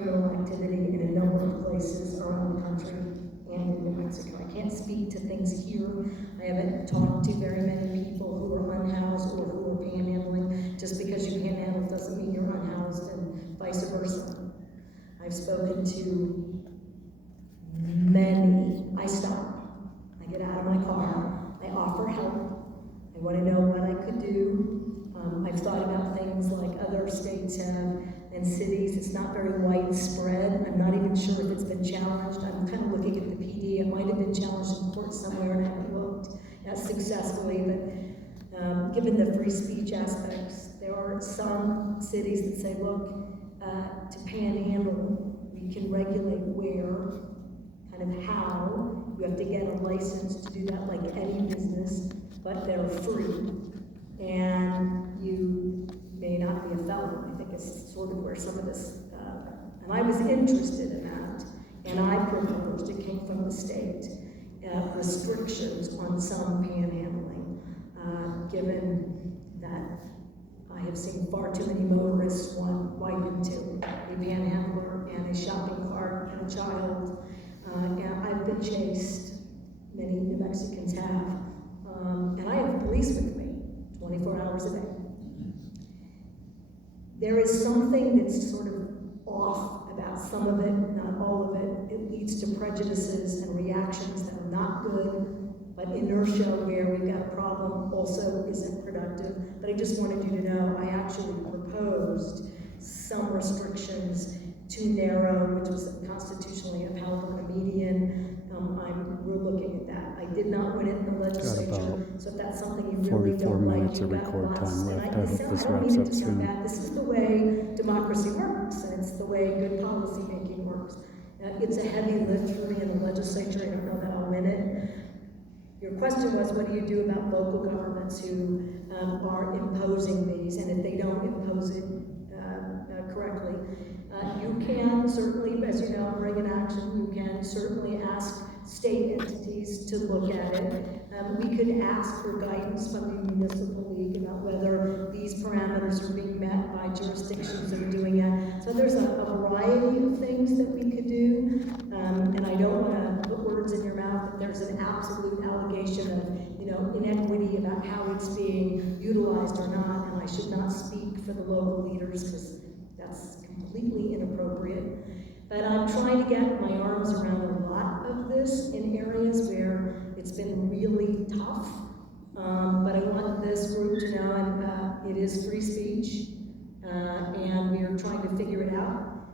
criminal activity in a number of places around the country and in New Mexico. I can't speak to things here. I haven't talked to very many people who are unhoused or who are panhandling. Just because you panhandle doesn't mean you're unhoused, and vice versa. I've spoken to many. I stop. I get out of my car. I offer help. I want to know what I could do. I've thought about things like other states have and cities. It's not very widespread. I'm not even sure if it's been challenged. I'm kind of looking at the PD. It might have been challenged in court somewhere, and I haven't looked at successfully. But given the free speech aspects, there are some cities that say, look, to panhandle, we can regulate where, kind of how. You have to get a license to do that like any business, but they're free. And you may not be a felon. I think it's sort of where some of this, and I was interested in that, and I proposed, it came from the state, restrictions on some panhandling, given that I have seen far too many motorists wipe into a panhandler and a shopping cart and a child, and I've been chased, many New Mexicans have, and I have police with me 24 hours a day. There is something that's sort of off about some of it, not all of it. It leads to prejudices and reactions that are not good, but inertia where we've got a problem also isn't productive. But I just wanted you to know I actually proposed some restrictions too narrow, which was constitutionally upheld on a median. We're looking at that. I did not win it in the legislature, so if that's something you really 44 don't minutes like, of record time left. I hope this I don't wraps mean up it to sound soon. bad. This is the way democracy works, and it's the way good policy making works. It's a heavy lift for me in the legislature. I don't know that I'll win it. Your question was, what do you do about local governments who are imposing these, and if they don't impose it correctly? You can certainly, as you know, in Reagan Action, you can certainly ask state entities to look at it. We could ask for guidance from the municipal league about whether these parameters are being met by jurisdictions that are doing it. So there's a variety of things that we could do, and I don't want to put words in your mouth, but there's an absolute allegation of inequity about how it's being utilized or not, and I should not speak for the local leaders because that's completely inappropriate. But I'm trying to get my arms around a lot of this in areas where it's been really tough. But I want this group to know, and it is free speech, and we are trying to figure it out.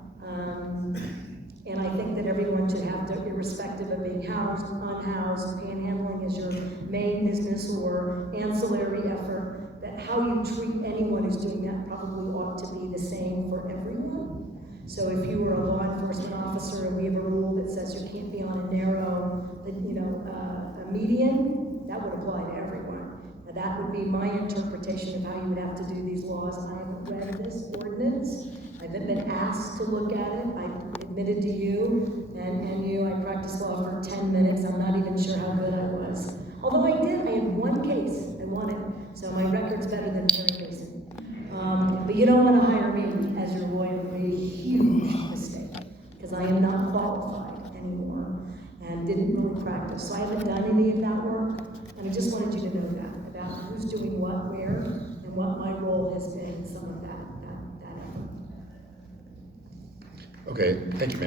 And I think that everyone should have to, irrespective of being housed, unhoused, panhandling as your main business or ancillary effort, that how you treat anyone who's doing that probably ought to be the same for everyone. So if you were a law enforcement officer and we have a rule that says you can't be on a narrow, a median, that would apply to everyone. Now that would be my interpretation of how you would have to do these laws. I haven't read this ordinance. I haven't been asked to look at it. I admitted to you and you, I practiced law for 10 minutes. I'm not even sure how good I was. Although I had one case, I won it. So my record's better than Terry Mason. But you don't want to hire me as your lawyer. It would be a huge mistake, because I am not qualified anymore and didn't really practice. So I haven't done any of that work, and I just wanted you to know that, about who's doing what, where, and what my role has been in some of that effort. Okay, thank you,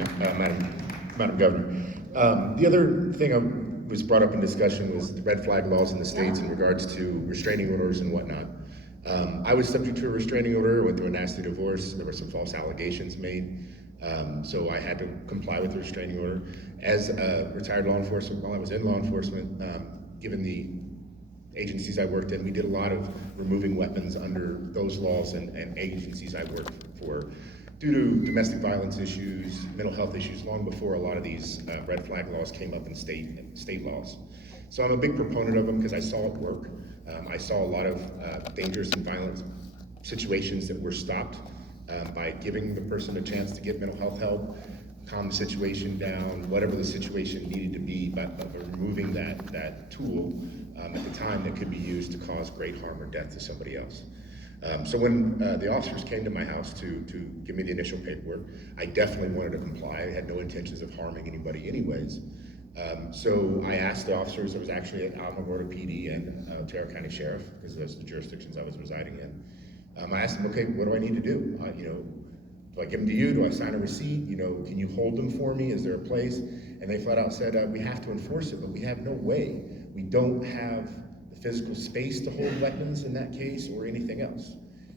Madam Governor. The other thing was brought up in discussion was the red flag laws in the states in regards to restraining orders and whatnot. I was subject to a restraining order, went through a nasty divorce. There were some false allegations made, so I had to comply with the restraining order. As a retired law enforcement, while I was in law enforcement, given the agencies I worked in, we did a lot of removing weapons under those laws and agencies I worked for due to domestic violence issues, mental health issues, long before a lot of these red flag laws came up in state laws. So I'm a big proponent of them because I saw it work. I saw a lot of dangerous and violent situations that were stopped by giving the person a chance to get mental health help, calm the situation down, whatever the situation needed to be, but removing that tool at the time that could be used to cause great harm or death to somebody else. So when the officers came to my house to give me the initial paperwork, I definitely wanted to comply. I had no intentions of harming anybody anyways. So I asked the officers, it was actually at Alamogordo PD and Otero County Sheriff, because those are the jurisdictions I was residing in. I asked them, okay, what do I need to do? Do I give them to you? Do I sign a receipt? Can you hold them for me? Is there a place? And they flat out said, we have to enforce it, but we have no way. We don't have the physical space to hold weapons in that case or anything else.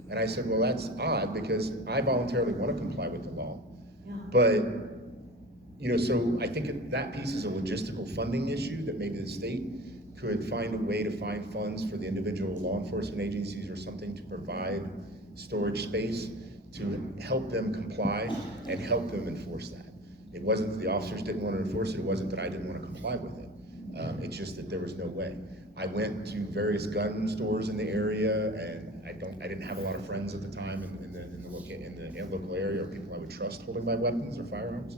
And I said, well, that's odd because I voluntarily want to comply with the law. Yeah. But, so I think that piece is a logistical funding issue that maybe the state could find a way to find funds for the individual law enforcement agencies or something to provide storage space to help them comply and help them enforce that. It wasn't that the officers didn't want to enforce it, it wasn't that I didn't want to comply with it. It's just that there was no way. I went to various gun stores in the area, and I didn't have a lot of friends at the time in the local area or people I would trust holding my weapons or firearms.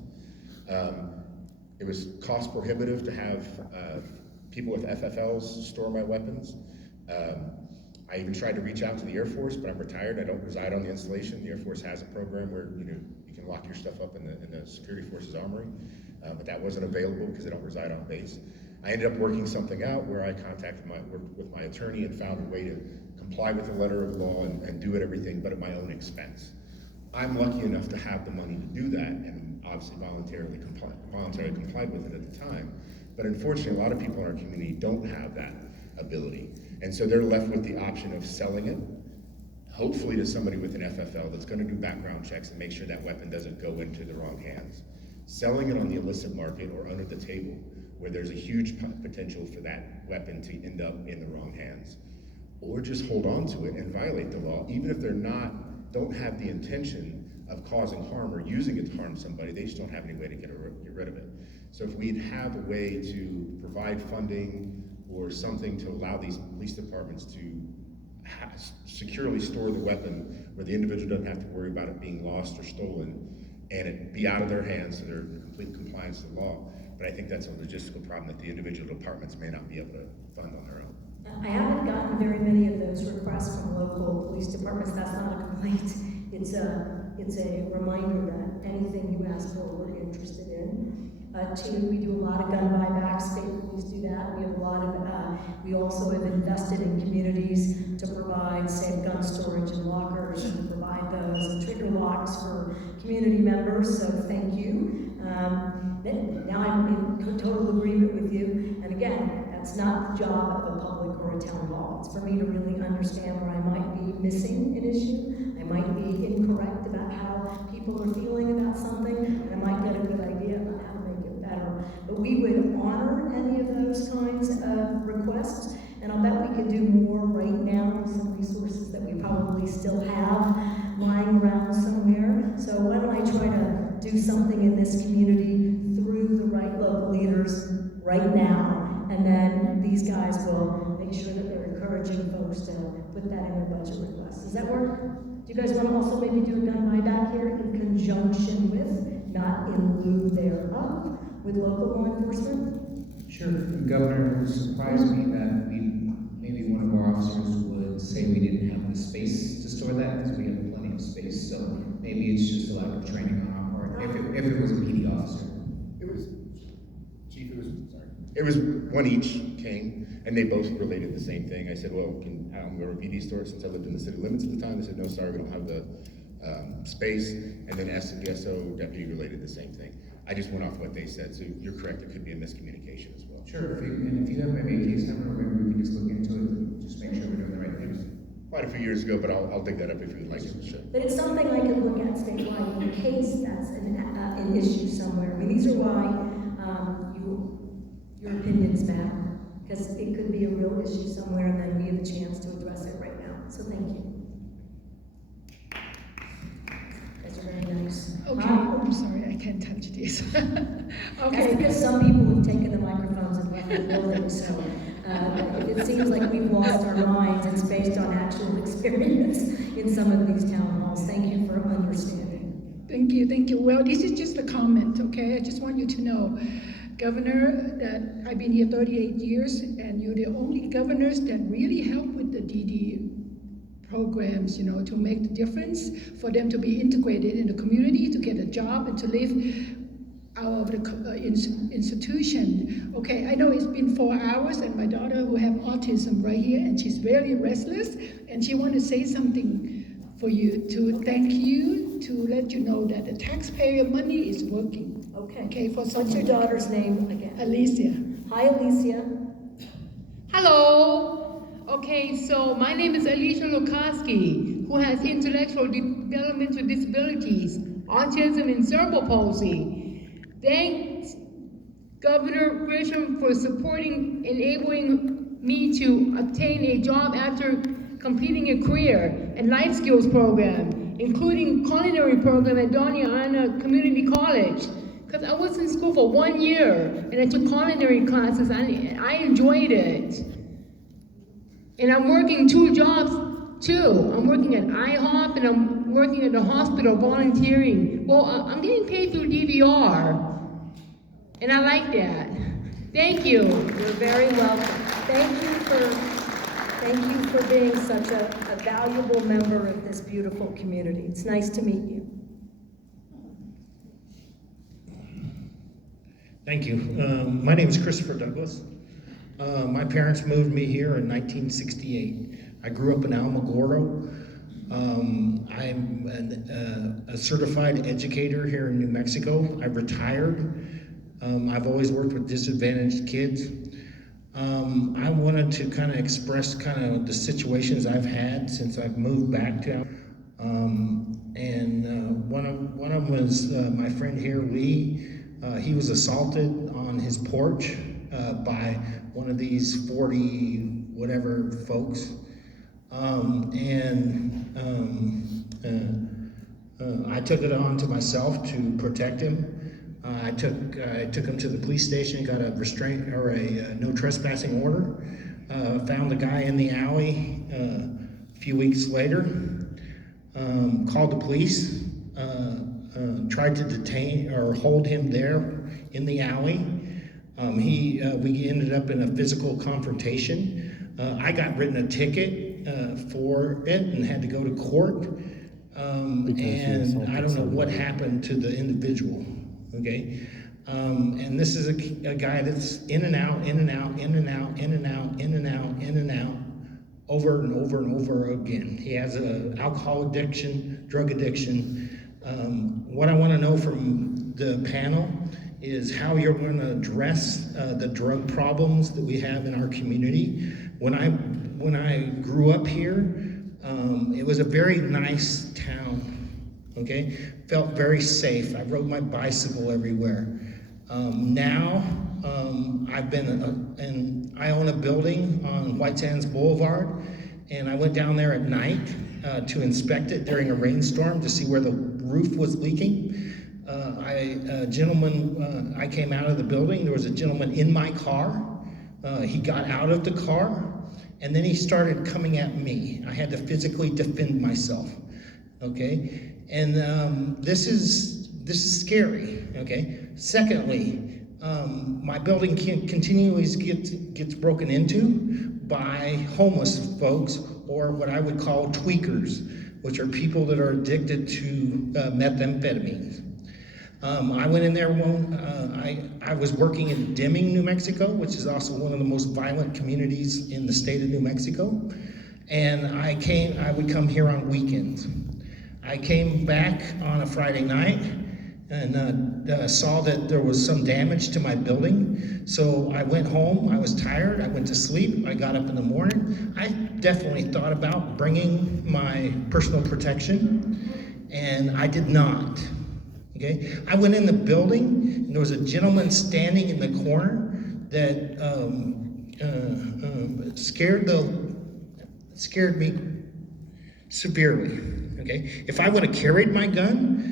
It was cost prohibitive to have people with FFLs store my weapons. I even tried to reach out to the Air Force, but I'm retired. I don't reside on the installation. The Air Force has a program where you can lock your stuff up in the security forces armory, but that wasn't available because I don't reside on base. I ended up working something out where I worked with my attorney and found a way to comply with the letter of law and do everything, but at my own expense. I'm lucky enough to have the money to do that, and obviously voluntarily complied with it at the time. But unfortunately, a lot of people in our community don't have that ability. And so they're left with the option of selling it, hopefully to somebody with an FFL that's going to do background checks and make sure that weapon doesn't go into the wrong hands. Selling it on the illicit market or under the table, where there's a huge potential for that weapon to end up in the wrong hands. Or just hold on to it and violate the law, even if don't have the intention of causing harm or using it to harm somebody, they just don't have any way to get rid of it. So if we'd have a way to provide funding or something to allow these police departments to securely store the weapon where the individual doesn't have to worry about it being lost or stolen and it be out of their hands so they're in complete compliance with the law. But I think that's a logistical problem that the individual departments may not be able to fund on their own. I haven't gotten very many of those requests from local police departments. That's not a complaint. It's a reminder that anything you ask for, we're interested in. Two, we do a lot of gun buybacks. State police do that. We have a lot of. We also have invested in communities to provide safe gun storage and lockers, and to provide those and trigger locks for community members. So thank you. Now I'm in total agreement with you. And again, that's not the job of a public or a town hall. It's for me to really understand where I might be missing an issue. I might be incorrect about how people are feeling about something, and I might get a good idea about how to make it better. But we would honor any of those kinds of requests, and I'll bet we could do more right now with some resources that we probably still have lying around somewhere. So why don't I try to do something in this community through the right local leaders right now, and then these guys will make sure that they're encouraging folks to put that in their budget requests. Does that work? Do you guys want to also maybe do a gun buyback here in conjunction with, not in lieu thereof, with local law enforcement? Sure. Governor, it surprised me that maybe one of our officers would say we didn't have the space to store that because we have plenty of space. So maybe it's just a lack of training on our part. If it was a PD officer. It was one each came, and they both related the same thing. I said, well, can Alamogordo PD store since I lived in the city limits at the time? They said, no, sorry, we don't have the space. And then SO deputy related the same thing. I just went off what they said, so you're correct, it could be a miscommunication as well. Sure, if you have maybe a case number, maybe we can just look into it and just make sure we're doing the right things. Quite a few years ago, but I'll dig that up if you'd like to. Sure. But it's something I can look at statewide in case that's an issue somewhere. I mean, these are why your opinions matter, because it could be a real issue somewhere, and then we have a chance to address it right now. So thank you. That's very nice. Okay, I'm sorry, I can't touch this. Okay. That's because some people have taken the microphones and left the building, so if it seems like we've lost our minds, it's based on actual experience in some of these town halls. Thank you for understanding. Thank you, thank you. Well, this is just a comment, okay? I just want you to know, Governor, that I've been here 38 years, and you're the only governors that really help with the DD programs, to make the difference, for them to be integrated in the community, to get a job and to live out of the institution. Okay, I know it's been 4 hours, and my daughter who have autism right here, and she's very restless, and she want to say something for you, to thank you, to let you know that the taxpayer money is working. Okay. For What's your daughter's name again? Alicia. Hi, Alicia. Hello. Okay, so my name is Alicia Lukoski, who has intellectual developmental disabilities, autism, and cerebral palsy. Thanks, Governor Grisham, for enabling me to obtain a job after completing a career and life skills program, including culinary program at Doña Community College. Because I was in school for 1 year, and I took culinary classes, and I enjoyed it. And I'm working 2 jobs, too. I'm working at IHOP, and I'm working at the hospital volunteering. Well, I'm getting paid through DVR, and I like that. Thank you. You're very welcome. Thank you for being such a valuable member of this beautiful community. It's nice to meet you. Thank you. My name is Christopher Douglas. My parents moved me here in 1968. I grew up in Alamogordo. I'm a certified educator here in New Mexico. I've retired. I've always worked with disadvantaged kids. I wanted to kind of express the situations I've had since I've moved back to one of them was my friend here, Lee. He was assaulted on his porch by one of these 40 whatever folks. I took it on to myself to protect him. I took him to the police station, got a restraint or a no trespassing order. Found the guy in the alley a few weeks later. Called the police. Tried to detain or hold him there in the alley. We ended up in a physical confrontation. I got written a ticket for it and had to go to court. And I don't know what happened to the individual. Okay, and this is a guy that's in and out, in and out, in and out, in and out, in and out, in and out, over and over and over again. He has an alcohol addiction, drug addiction. What I want to know from the panel is how you're going to address the drug problems that we have in our community. When I grew up here, it was a very nice town. Okay, felt very safe. I rode my bicycle everywhere. Now, I've been, and I own a building on White Sands Boulevard, and I went down there at night to inspect it during a rainstorm to see where the roof was leaking. I came out of the building, there was a gentleman in my car. He got out of the car, and then he started coming at me. I had to physically defend myself, okay? And this is scary, okay? Secondly, my building continually gets broken into by homeless folks, or what I would call tweakers, which are people that are addicted to methamphetamines. I went in there I was working in Deming, New Mexico, which is also one of the most violent communities in the state of New Mexico. And I would come here on weekends. I came back on a Friday night and saw that there was some damage to my building. So I went home, I was tired, I went to sleep, I got up in the morning. I definitely thought about bringing my personal protection, and I did not, okay? I went in the building, and there was a gentleman standing in the corner that scared me severely, okay? If I would have carried my gun,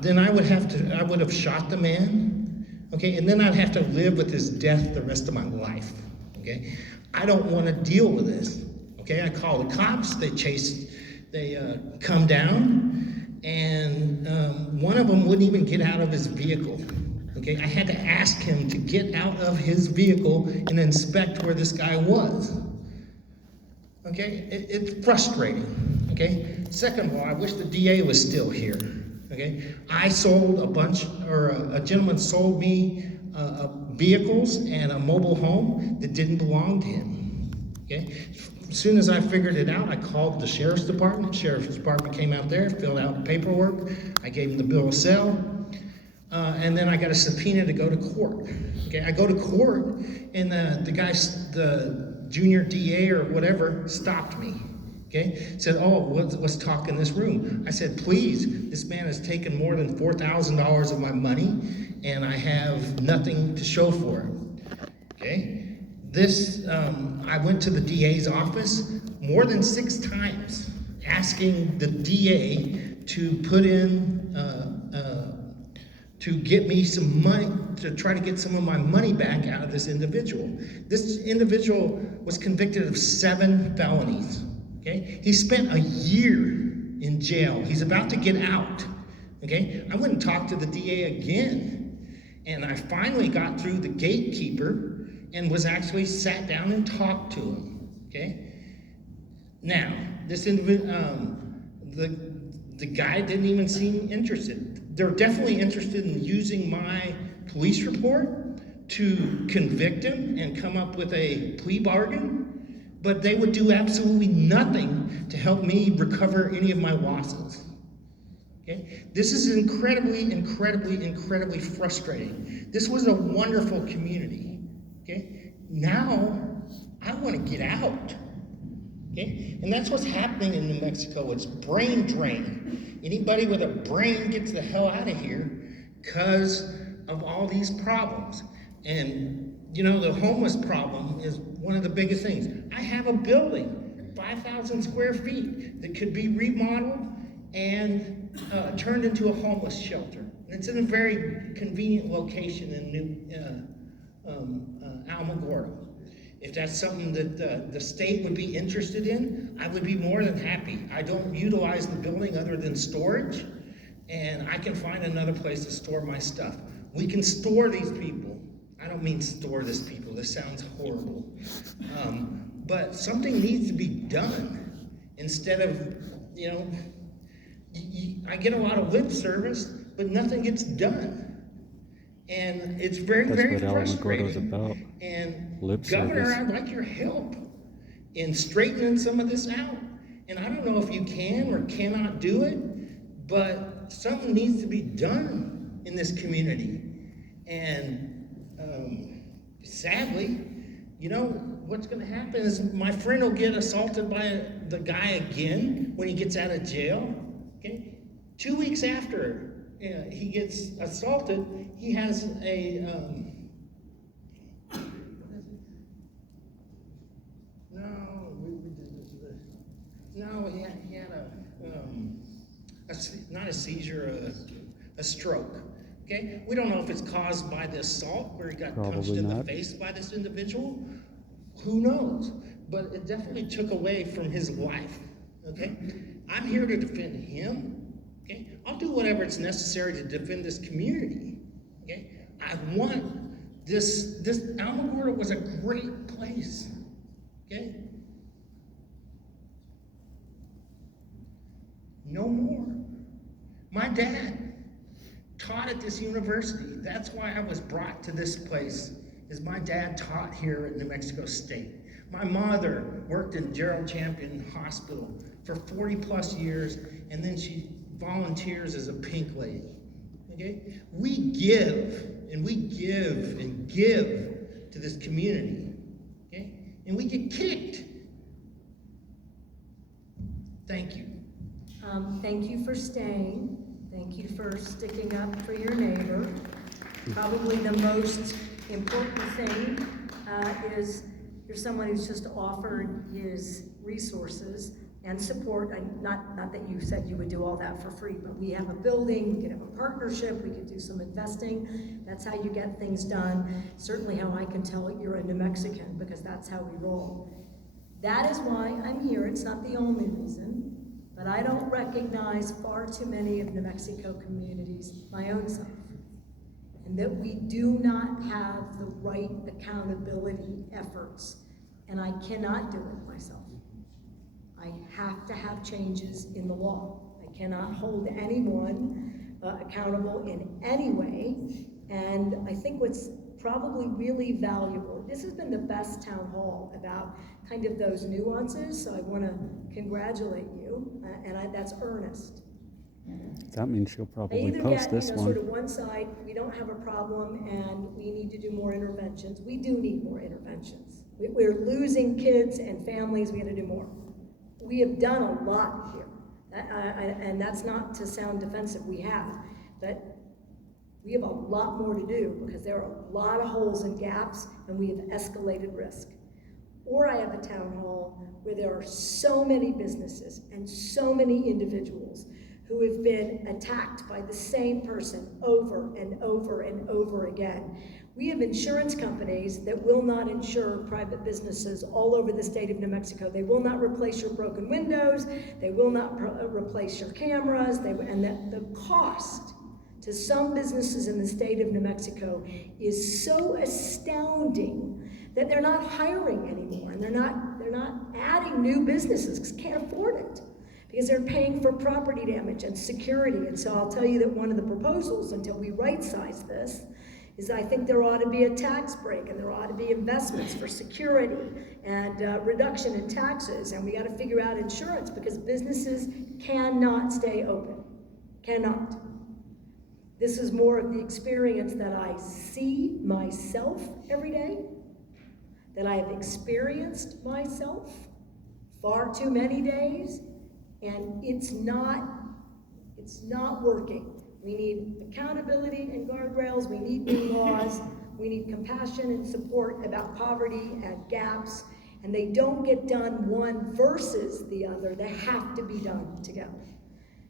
then I would have shot the man, okay? And then I'd have to live with his death the rest of my life, okay? I don't want to deal with this, okay? I call the cops, they come down, and one of them wouldn't even get out of his vehicle, okay? I had to ask him to get out of his vehicle and inspect where this guy was, okay? It's frustrating, okay? Second of all, I wish the DA was still here, okay? I sold a gentleman sold me vehicles and a mobile home that didn't belong to him, okay? As soon as I figured it out, I called the sheriff's department. Sheriff's department came out there, filled out paperwork. I gave him the bill of sale. And then I got a subpoena to go to court. Okay, I go to court, and the junior DA or whatever stopped me. Okay, said, "Oh, let's talk in this room." I said, "Please, this man has taken more than $4,000 of my money, and I have nothing to show for it." Okay. I went to the DA's office more than 6 times asking the DA to put in, to get me some money, to try to get some of my money back out of this individual. This individual was convicted of 7 felonies, okay? He spent a year in jail. He's about to get out, okay? I went and talked to the DA again, and I finally got through the gatekeeper and was actually sat down and talked to him, okay? Now, this individual, the guy didn't even seem interested. They're definitely interested in using my police report to convict him and come up with a plea bargain, but they would do absolutely nothing to help me recover any of my losses. Okay? This is incredibly, incredibly, incredibly frustrating. This was a wonderful community. Okay? Now, I want to get out. Okay? And that's what's happening in New Mexico. It's brain drain. Anybody with a brain gets the hell out of here because of all these problems. And, you know, the homeless problem is one of the biggest things. I have a building, 5,000 square feet, that could be remodeled and turned into a homeless shelter. And it's in a very convenient location in Alamogordo. If that's something that the state would be interested in, I would be more than happy. I don't utilize the building other than storage, and I can find another place to store my stuff. We can store these people. I don't mean store this people, this sounds horrible. But something needs to be done instead of, you know, I get a lot of lip service, but nothing gets done. And it's very, very frustrating. That's what Alamogordo's about. And Lip Governor, service. I'd like your help in straightening some of this out. And I don't know if you can or cannot do it, but something needs to be done in this community. And sadly, you know, what's going to happen is my friend will get assaulted by the guy again when he gets out of jail. Okay, 2 weeks after he gets assaulted, he has a he had not a seizure, a stroke. Okay, we don't know if it's caused by the assault where he got punched in the face by this individual. Who knows? But it definitely took away from his life. Okay, I'm here to defend him. Okay, I'll do whatever it's necessary to defend this community. Okay, I want this. Alamogordo was a great place. Okay, no more. My dad taught at this university. That's why I was brought to this place, is my dad taught here at New Mexico State. My mother worked in Gerald Champion Hospital for 40 plus years, and then she volunteers as a pink lady. Okay? We give, and we give, and give to this community. Okay? And we get kicked. Thank you. Thank you for staying. Thank you for sticking up for your neighbor. Probably the most important thing is you're someone who's just offered his resources and support. Not that you said you would do all that for free, but we have a building, we could have a partnership, we could do some investing. That's how you get things done. Certainly how I can tell you're a New Mexican, because that's how we roll. That is why I'm here. It's not the only reason. But I don't recognize far too many of New Mexico communities, my own self, and that we do not have the right accountability efforts, and I cannot do it myself. I have to have changes in the law. I cannot hold anyone accountable in any way. And I think what's probably really valuable, this has been the best town hall about kind of those nuances, so I want to congratulate you, and that's earnest. That means she'll I probably either post get, this sort of one. one side, we don't have a problem and we need to do more interventions. We do need more interventions. We're losing kids and families, we gotta do more. We have done a lot here, and that's not to sound defensive, we have, but we have a lot more to do because there are a lot of holes and gaps and we have escalated risk. Or I have a town hall where there are so many businesses and so many individuals who have been attacked by the same person over and over and over again. We have insurance companies that will not insure private businesses all over the state of New Mexico. They will not replace your broken windows, they will not replace your cameras, and the cost to some businesses in the state of New Mexico is so astounding that they're not hiring anymore, and they're not adding new businesses because they can't afford it, because they're paying for property damage and security. And so I'll tell you that one of the proposals, until we right-size this, is I think there ought to be a tax break, and there ought to be investments for security and reduction in taxes, and we got to figure out insurance because businesses cannot stay open, cannot. This is more of the experience that I see myself every day, that I have experienced myself far too many days, and it's not working. We need accountability and guardrails, we need new laws, we need compassion and support about poverty and gaps, and they don't get done one versus the other, they have to be done together.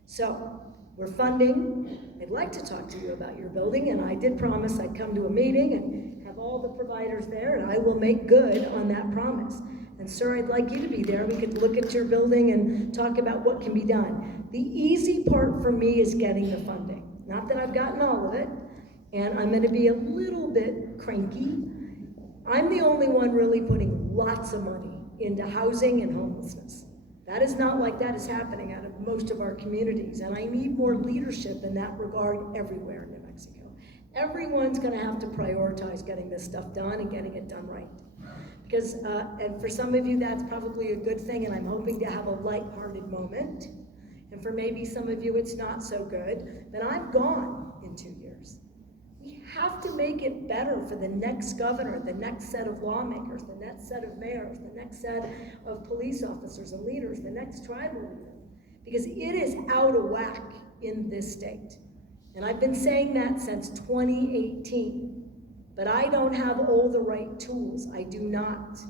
So, we're funding. I'd like to talk to you about your building, and I did promise I'd come to a meeting and have all the providers there, and I will make good on that promise. And sir, I'd like you to be there. We could look at your building and talk about what can be done. The easy part for me is getting the funding. Not that I've gotten all of it, and I'm gonna be a little bit cranky. I'm the only one really putting lots of money into housing and homelessness. That is not like that is happening out of most of our communities, and I need more leadership in that regard everywhere in New Mexico. Everyone's gonna have to prioritize getting this stuff done and getting it done right. Because, and for some of you that's probably a good thing, and I'm hoping to have a lighthearted moment. And for maybe some of you it's not so good, then I'm gone in 2 years. We have to make it better for the next governor, the next set of lawmakers, the next set of mayors, the next set of police officers and leaders, the next tribal leader, because it is out of whack in this state. And I've been saying that since 2018, but I don't have all the right tools, I do not.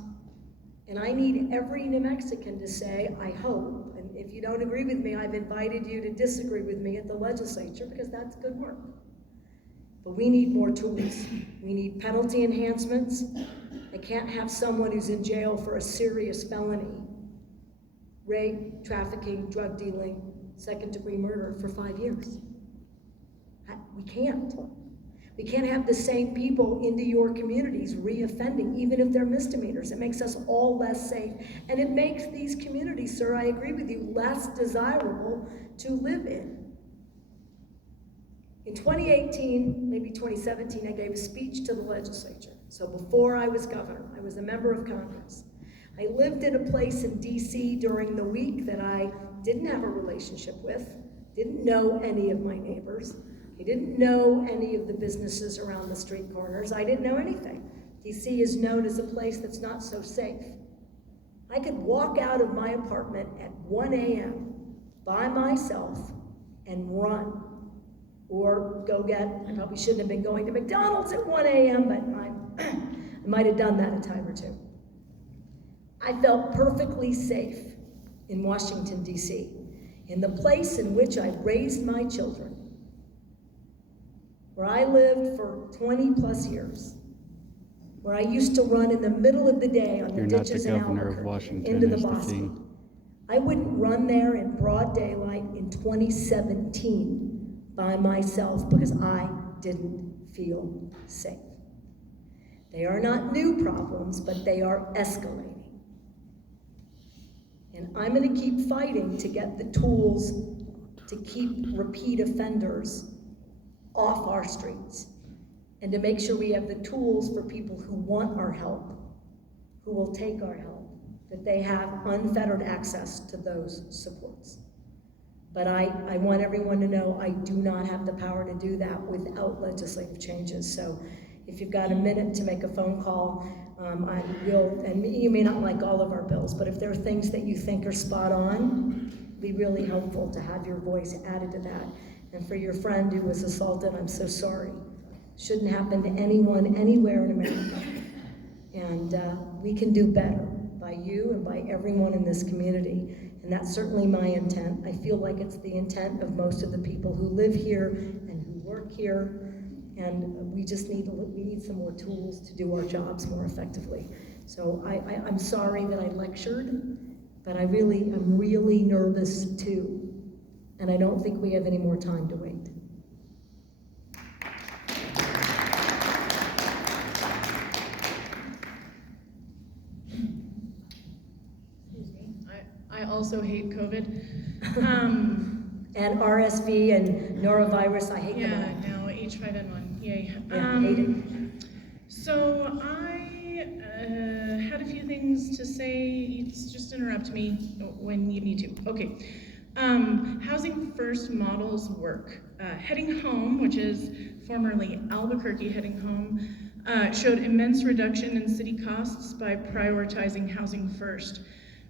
And I need every New Mexican to say, I hope, and if you don't agree with me, I've invited you to disagree with me at the legislature because that's good work. But we need more tools. We need penalty enhancements. I can't have someone who's in jail for a serious felony, rape, trafficking, drug dealing, second-degree murder for 5 years. We can't. We can't have the same people into your communities re-offending, even if they're misdemeanors. It makes us all less safe. And it makes these communities, sir, I agree with you, less desirable to live in. In 2018, maybe 2017, I gave a speech to the legislature. So before I was governor, I was a member of Congress. I lived in a place in DC during the week that I didn't have a relationship with, didn't know any of my neighbors. I didn't know any of the businesses around the street corners. I didn't know anything. DC is known as a place that's not so safe. I could walk out of my apartment at 1 a.m. by myself and run. Or go get, I probably shouldn't have been going to McDonald's at 1 a.m., but I might have done that a time or two. I felt perfectly safe in Washington, D.C., in the place in which I raised my children, where I lived for 20 plus years, where I used to run in the middle of the day on the ditches in Albuquerque into the Boston. I wouldn't run there in broad daylight in 2017 by myself because I didn't feel safe. They are not new problems, but they are escalating. And I'm gonna keep fighting to get the tools to keep repeat offenders off our streets, and to make sure we have the tools for people who want our help, who will take our help, that they have unfettered access to those supports. But I want everyone to know I do not have the power to do that without legislative changes. So if you've got a minute to make a phone call, I will, and you may not like all of our bills, but if there are things that you think are spot on, it'd be really helpful to have your voice added to that. And for your friend who was assaulted, I'm so sorry. Shouldn't happen to anyone anywhere in America. And we can do better by you and by everyone in this community. And that's certainly my intent. I feel like it's the intent of most of the people who live here and who work here. And we just need some more tools to do our jobs more effectively. So I'm sorry that I lectured, but I'm really nervous too. And I don't think we have any more time to wait. I also hate COVID. And RSV and norovirus, I hate them all. Yeah, no, H5N1, yay. Yeah, hate it. So I had a few things to say. Just interrupt me when you need to. Okay. Housing First models work. Heading Home, which is formerly Albuquerque Heading Home, showed immense reduction in city costs by prioritizing housing first.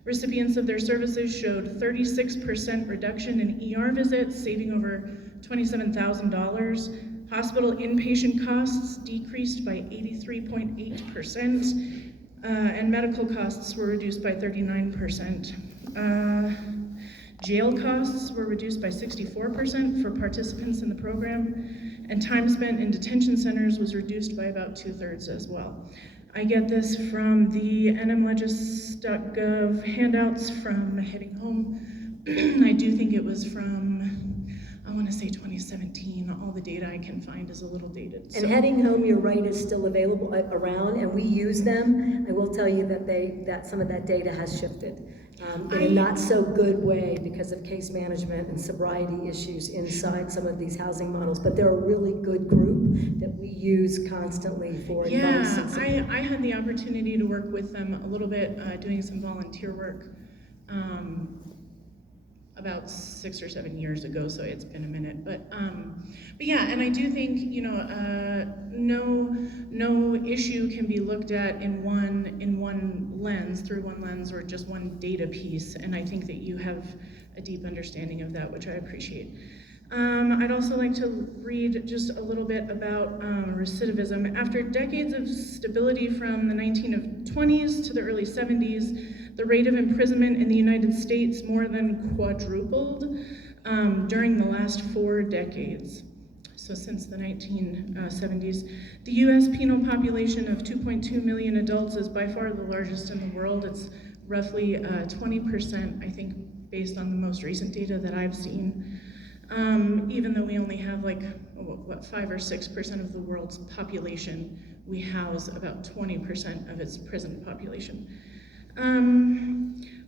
Recipients of their services showed 36% reduction in ER visits, saving over $27,000. Hospital inpatient costs decreased by 83.8%, and medical costs were reduced by 39%. Jail costs were reduced by 64% for participants in the program, and time spent in detention centers was reduced by about 2/3 as well. I get this from the nmlegis.gov handouts from Heading Home. I do think it was from, I want to say 2017. All the data I can find is a little dated. And Heading Home, you're right, is still available around, and we use them. I will tell you that some of that data has shifted in a not so good way because of case management and sobriety issues inside some of these housing models. But they're a really good group that we use constantly for advice. Yeah, I had the opportunity to work with them a little bit, doing some volunteer work about 6 or 7 years ago, so it's been a minute. But yeah, and I do think, no issue can be looked at in one lens, through one lens, or just one data piece. And I think that you have a deep understanding of that, which I appreciate. I'd also like to read just a little bit about recidivism. After decades of stability from the 1920s to the early 70s, the rate of imprisonment in the United States more than quadrupled during the last 4 decades. So since the 1970s. The US penal population of 2.2 million adults is by far the largest in the world. It's roughly 20%, I think, based on the most recent data that I've seen. Even though we only have 5 or 6% of the world's population, we house about 20% of its prison population.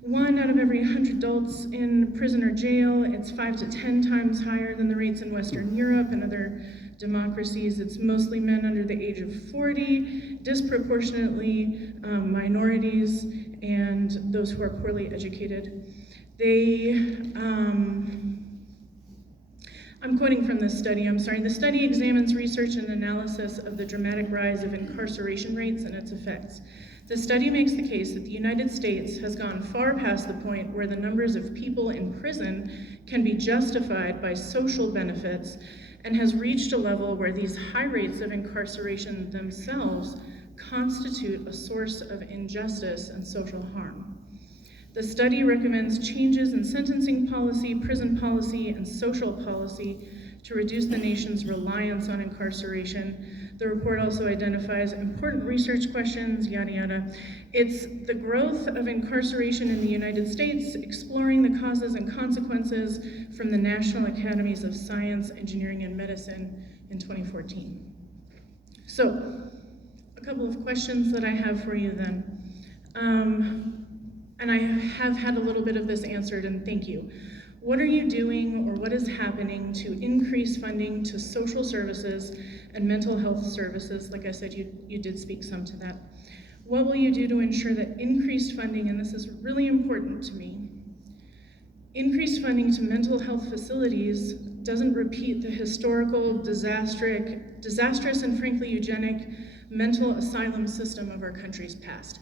1 out of every 100 adults in prison or jail. It's 5 to 10 times higher than the rates in Western Europe and other democracies. It's mostly men under the age of 40, disproportionately minorities, and those who are poorly educated. I'm quoting from this study, I'm sorry. The study examines research and analysis of the dramatic rise of incarceration rates and its effects. The study makes the case that the United States has gone far past the point where the numbers of people in prison can be justified by social benefits, and has reached a level where these high rates of incarceration themselves constitute a source of injustice and social harm. The study recommends changes in sentencing policy, prison policy, and social policy to reduce the nation's reliance on incarceration. The report also identifies important research questions, yada yada. It's the growth of incarceration in the United States, exploring the causes and consequences, from the National Academies of Science, Engineering, and Medicine in 2014. So, a couple of questions that I have for you then. and I have had a little bit of this answered, and thank you. What are you doing, or what is happening to increase funding to social services and mental health services? Like I said, you did speak some to that. What will you do to ensure that increased funding, and this is really important to me, increased funding to mental health facilities doesn't repeat the historical, disastrous and frankly eugenic mental asylum system of our country's past?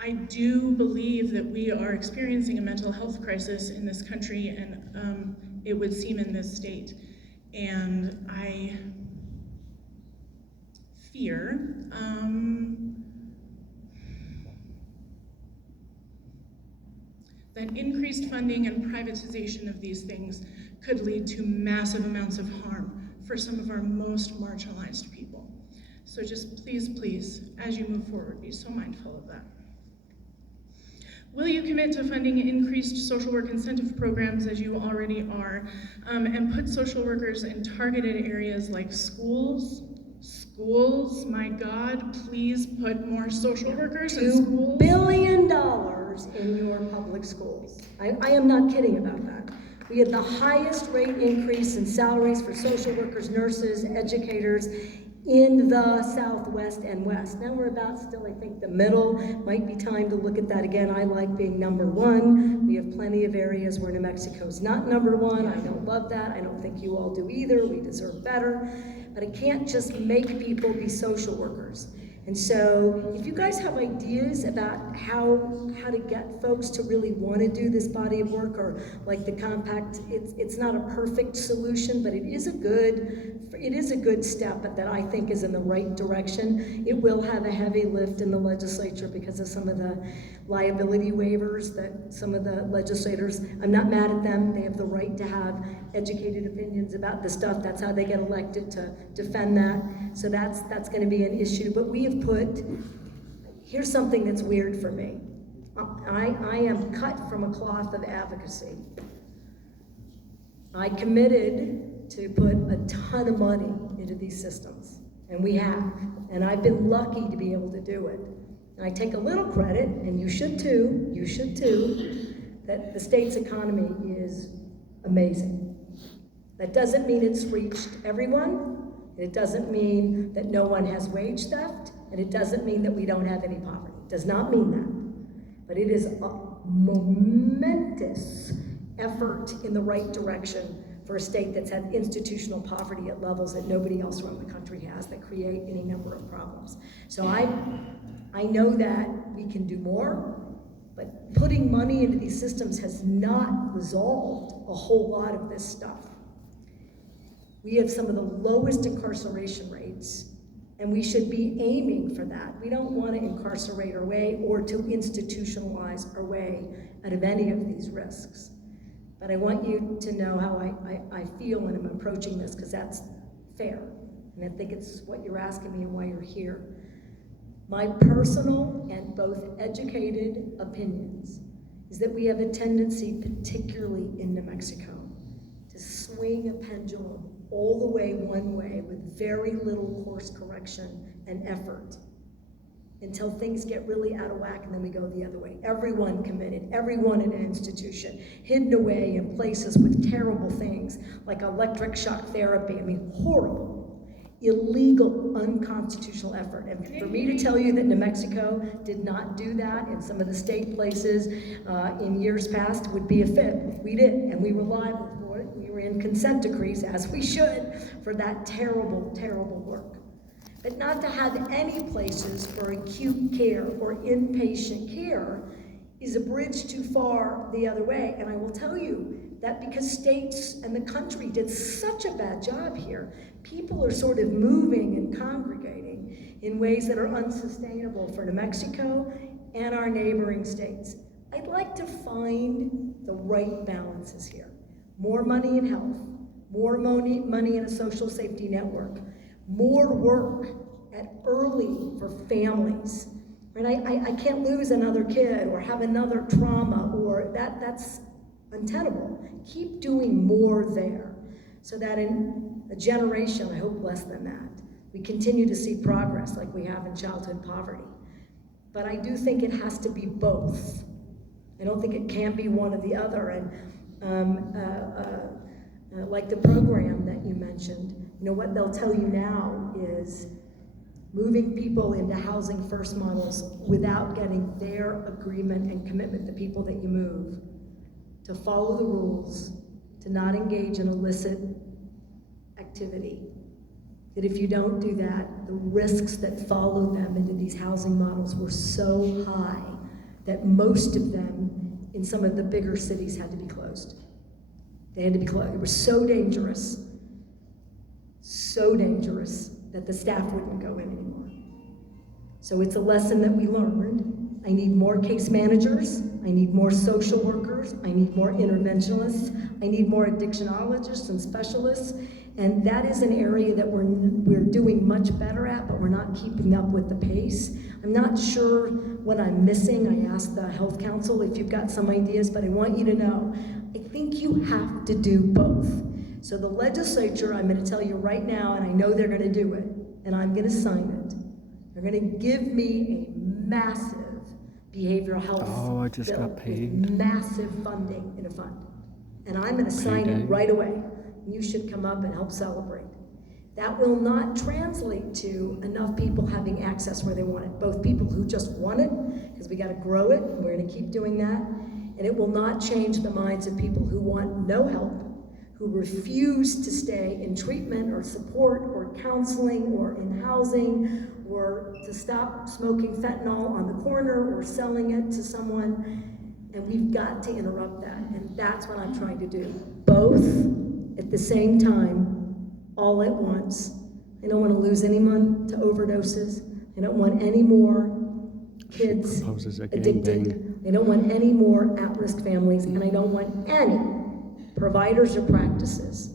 I do believe that we are experiencing a mental health crisis in this country, and it would seem in this state. And I fear that increased funding and privatization of these things could lead to massive amounts of harm for some of our most marginalized people. So just please, please, as you move forward, be so mindful of that. Will you commit to funding increased social work incentive programs, as you already are, and put social workers in targeted areas like schools? Schools, my God, please put more social workers in schools. $2 billion in your public schools. I am not kidding about that. We had the highest rate increase in salaries for social workers, nurses, educators in the Southwest and West. Now we're about still, I think, the middle. Might be time to look at that again. I like being number one. We have plenty of areas where New Mexico's not number one. I don't love that. I don't think you all do either. We deserve better. But I can't just make people be social workers. And so if you guys have ideas about how to get folks to really want to do this body of work, or like the compact, it's not a perfect solution, but it is a good step that I think is in the right direction. It will have a heavy lift in the legislature because of some of the liability waivers that some of the legislators, I'm not mad at them, they have the right to have educated opinions about the stuff. That's how they get elected, to defend that. So that's going to be an issue. But we have put, here's something that's weird for me. I am cut from a cloth of advocacy. I committed to put a ton of money into these systems, and we have, and I've been lucky to be able to do it. And I take a little credit, and you should too, that the state's economy is amazing. That doesn't mean it's reached everyone. It doesn't mean that no one has wage theft, and it doesn't mean that we don't have any poverty. It does not mean that. But it is a momentous effort in the right direction for a state that's had institutional poverty at levels that nobody else around the country has, that create any number of problems. So I know that we can do more, but putting money into these systems has not resolved a whole lot of this stuff. We have some of the lowest incarceration rates, and we should be aiming for that. We don't want to incarcerate our way or to institutionalize our way out of any of these risks. But I want you to know how I feel when I'm approaching this, because that's fair. And I think it's what you're asking me and why you're here. My personal and both educated opinions is that we have a tendency, particularly in New Mexico, to swing a pendulum all the way one way with very little course correction and effort until things get really out of whack, and then we go the other way. Everyone committed, everyone in an institution, hidden away in places with terrible things like electric shock therapy. I mean, horrible, illegal, unconstitutional effort. And for me to tell you that New Mexico did not do that in some of the state places in years past would be a fib. We did, and we were liable for it. We were in consent decrees, as we should, for that terrible, terrible work. But not to have any places for acute care or inpatient care is a bridge too far the other way. And I will tell you that because states and the country did such a bad job here, people are sort of moving and congregating in ways that are unsustainable for New Mexico and our neighboring states. I'd like to find the right balances here. More money in health, more money in a social safety network, more work at early for families. Right? I can't lose another kid or have another trauma, or that's untenable. Keep doing more there so that in a generation, I hope less than that, we continue to see progress like we have in childhood poverty. But I do think it has to be both. I don't think it can be one or the other. And like the program that you mentioned, you know, what they'll tell you now is moving people into housing first models without getting their agreement and commitment, the people that you move, to follow the rules, to not engage in illicit activity. That if you don't do that, the risks that follow them into these housing models were so high that most of them in some of the bigger cities had to be closed. They had to be closed. It was so dangerous that the staff wouldn't go in anymore. So it's a lesson that we learned. I need more case managers. I need more social workers. I need more interventionists. I need more addictionologists and specialists. And that is an area that we're doing much better at, but we're not keeping up with the pace. I'm not sure what I'm missing. I asked the Health Council if you've got some ideas, but I want you to know, I think you have to do both. So the legislature, I'm going to tell you right now, and I know they're going to do it, and I'm going to sign it. They're going to give me a massive behavioral health Oh, I just bill got paid. with massive funding in a fund. And I'm going to sign Payday. it right away. You should come up and help celebrate. That will not translate to enough people having access where they want it. Both people who just want it, because we got to grow it, and we're going to keep doing that. And it will not change the minds of people who want no help, who refuse to stay in treatment or support or counseling or in housing, or to stop smoking fentanyl on the corner or selling it to someone. And we've got to interrupt that. And that's what I'm trying to do. Both at the same time, all at once. I don't want to lose anyone to overdoses. I don't want any more kids Proposes a addicted. gangbang. I don't want any more at-risk families, and I don't want any providers or practices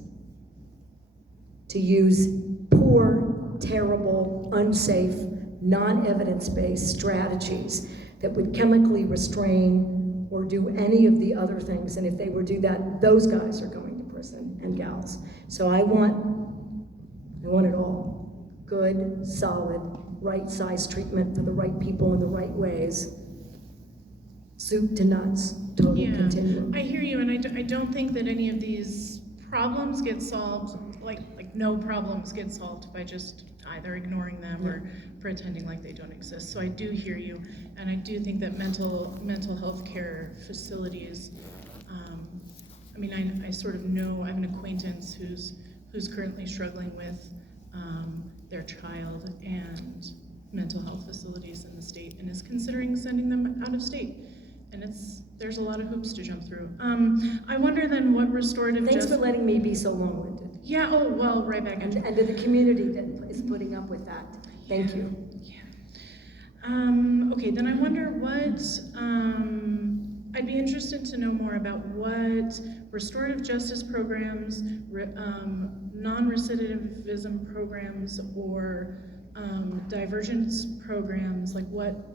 to use poor, terrible, unsafe, non-evidence-based strategies that would chemically restrain or do any of the other things. And if they would do that, those guys are going to prison, and gals. So I want it all. Good, solid, right-sized treatment for the right people in the right ways. Soup to nuts, total continuum. I hear you, and I don't think that any of these problems get solved, like no problems get solved by just either ignoring them or pretending like they don't exist. So I do hear you, and I do think that mental health care facilities, I mean, I sort of know, I have an acquaintance who's currently struggling with their child and mental health facilities in the state, and is considering sending them out of state. And there's a lot of hoops to jump through. I wonder then what restorative Thanks for letting me be so long-winded. Yeah, oh, well, right back at you. And to the community that is putting up with that. Thank you. Yeah. Okay, then I wonder what, I'd be interested to know more about what restorative justice programs, non-recidivism programs, or divergence programs, like what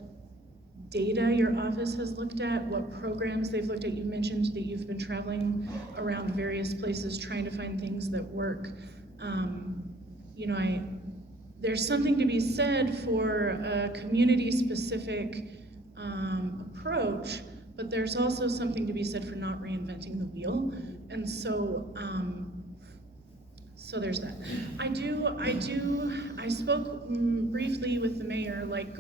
data your office has looked at, what programs they've looked at. You mentioned that you've been traveling around various places trying to find things that work. You know, there's something to be said for a community-specific approach, but there's also something to be said for not reinventing the wheel. And so, so there's that. I spoke briefly with the mayor, like,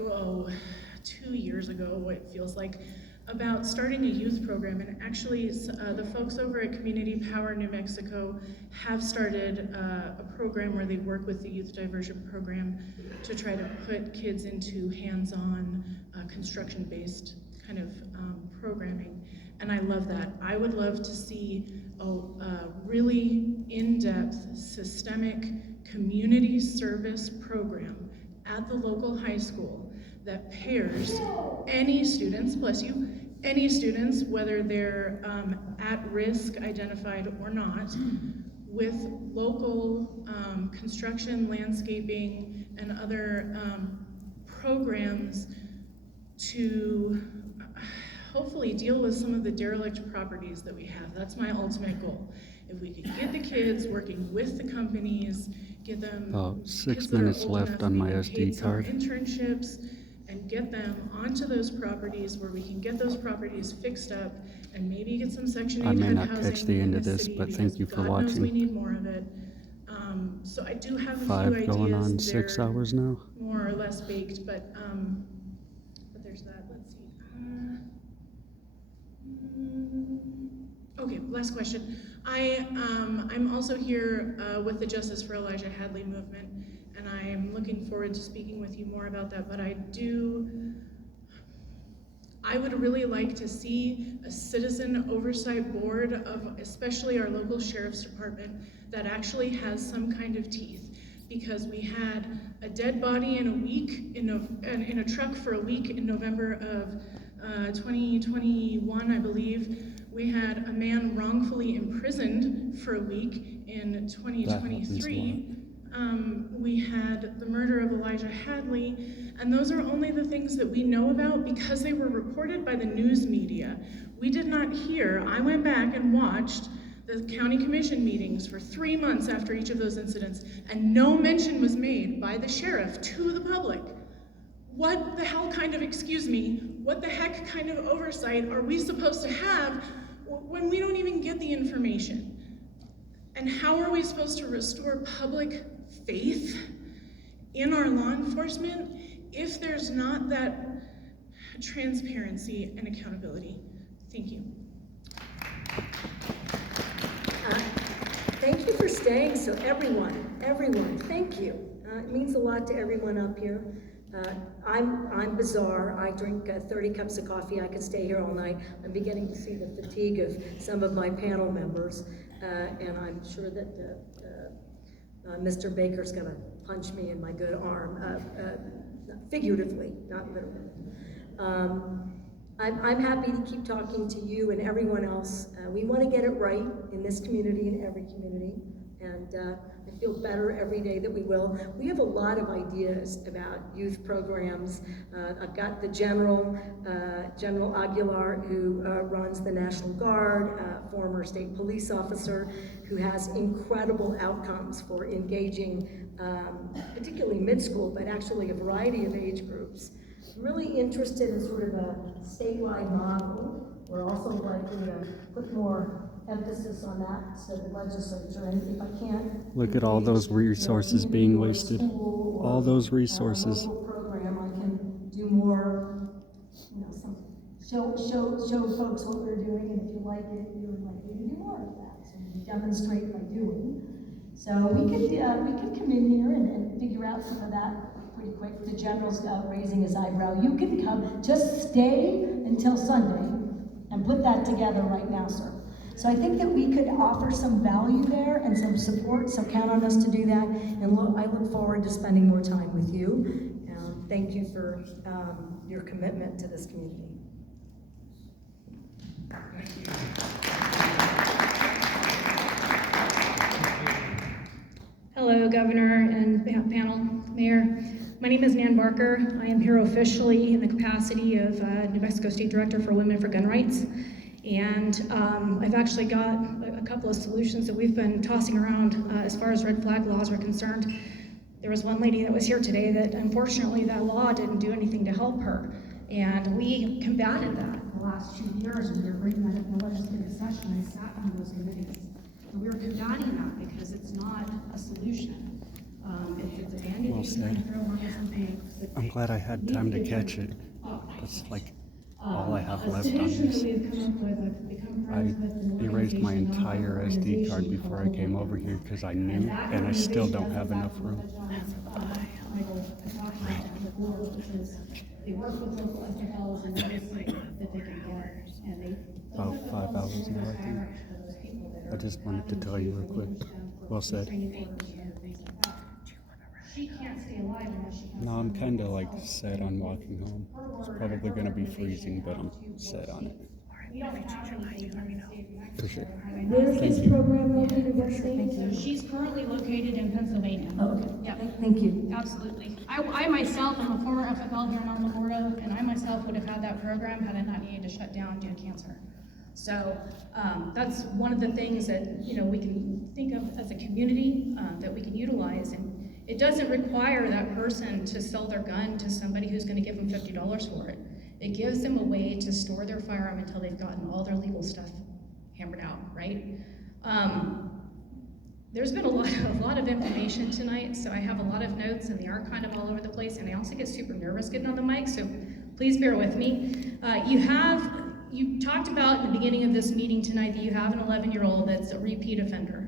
2 years ago, what it feels like, about starting a youth program. And actually, the folks over at Community Power New Mexico have started a program where they work with the youth diversion program to try to put kids into hands-on, construction-based kind of programming. And I love that. I would love to see a really in-depth, systemic community service program at the local high school that pairs any students, bless you, any students, whether they're at risk identified or not, with local construction, landscaping, and other programs to hopefully deal with some of the derelict properties that we have. That's my ultimate goal. If we could get the kids working with the companies, get them About 6 kids that are minutes old left enough on to my be paid SD summer card. internships, and get them onto those properties where we can get those properties fixed up and maybe get some Section 8 I may HUD not housing catch the in end of this this, city, but thank because you for God knows we watching. need more of it. So I do have a 5 few going on ideas. 6 They're hours now. more or less baked, but there's that. Let's see. Okay, last question. I'm also here with the Justice for Elijah Hadley movement, and I'm looking forward to speaking with you more about that. But I would really like to see a citizen oversight board of especially our local sheriff's department that actually has some kind of teeth, because we had a dead body in a truck for a week in November of 2021, I believe. We had a man wrongfully imprisoned for a week in 2023. We had the murder of Elijah Hadley, and those are only the things that we know about because they were reported by the news media. We did not hear. I went back and watched the county commission meetings for 3 months after each of those incidents, and no mention was made by the sheriff to the public. What the hell kind of, what the heck kind of oversight are we supposed to have when we don't even get the information? And how are we supposed to restore public faith in our law enforcement if there's not that transparency and accountability? Thank you. Thank you for staying. So everyone, thank you. It means a lot to everyone up here. I'm bizarre. I drink 30 cups of coffee. I could stay here all night. I'm beginning to see the fatigue of some of my panel members, and I'm sure that Mr. Baker's gonna punch me in my good arm, figuratively, not literally. I'm happy to keep talking to you and everyone else. We want to get it right in this community and every community, and I feel better every day that we will. We have a lot of ideas about youth programs. I've got the General Aguilar, who runs the National Guard, former state police officer, who has incredible outcomes for engaging, particularly mid-school, but actually a variety of age groups. I'm really interested in sort of a statewide model. We're also likely to put more emphasis on that to the legislature, and if I can't... Look at all those resources being wasted. All those resources. Program, I can do more, show folks what we're doing, and if you like it, you're likely to do more of that. So we demonstrate by doing. So we could come in here and figure out some of that pretty quick. The General's raising his eyebrow. You can come, just stay until Sunday and put that together right now, sir. So I think that we could offer some value there and some support, so count on us to do that. And I look forward to spending more time with you. Thank you for your commitment to this community. Hello, Governor and panel, Mayor. My name is Nan Barker. I am here officially in the capacity of New Mexico State Director for Women for Gun Rights. And I've actually got a couple of solutions that we've been tossing around as far as red flag laws are concerned. There was one lady that was here today that unfortunately that law didn't do anything to help her. And we combated that the last 2 years, and we were bringing that up in the legislative session. I sat on those committees. And we were combating that because it's not a solution. It's a band-aid Well said. I'm glad I had time to catch it. That's like all I have left on this. I erased my entire SD card before I came over here because I knew, and I still don't have enough room. About 5 hours now, I think. I just wanted to tell you real quick. Well said. No, I'm kind of like set on walking home. It's probably going to be freezing, but I'm set on it. For sure. Where is this program located? What state? She's currently located in Pennsylvania. Oh, okay. Yeah. Thank you. Absolutely. I myself am a former FFL here in Alamogordo, and I myself would have had that program had I not needed to shut down due to cancer. So that's one of the things that we can think of as a community that we can utilize It doesn't require that person to sell their gun to somebody who's gonna give them $50 for it. It gives them a way to store their firearm until they've gotten all their legal stuff hammered out, right? There's been a lot of information tonight, so I have a lot of notes and they are kind of all over the place, and I also get super nervous getting on the mic, so please bear with me. You talked about in the beginning of this meeting tonight that you have an 11-year-old that's a repeat offender.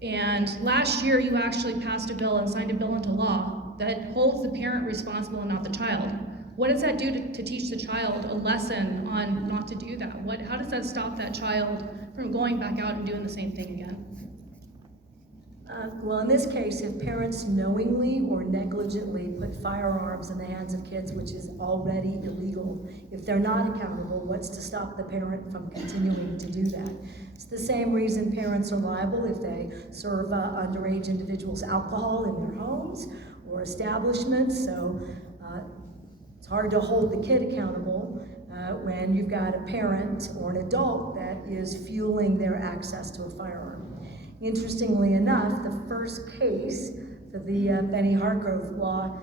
And last year you actually passed a bill and signed a bill into law that holds the parent responsible and not the child. What does that do to teach the child a lesson on not to do that? How does that stop that child from going back out and doing the same thing again? Well, in this case, if parents knowingly or negligently put firearms in the hands of kids, which is already illegal, if they're not accountable, what's to stop the parent from continuing to do that? It's the same reason parents are liable if they serve underage individuals alcohol in their homes or establishments. So it's hard to hold the kid accountable when you've got a parent or an adult that is fueling their access to a firearm. Interestingly enough, the first case for the Benny Hargrove law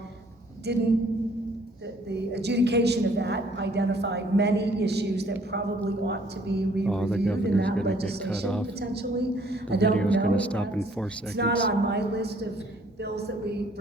the adjudication of that identified many issues that probably ought to be Oh, the re-reviewed in governor's that gonna get cut legislation off. potentially. The I don't video's know. gonna stop in 4 It's seconds. not on my list of bills that we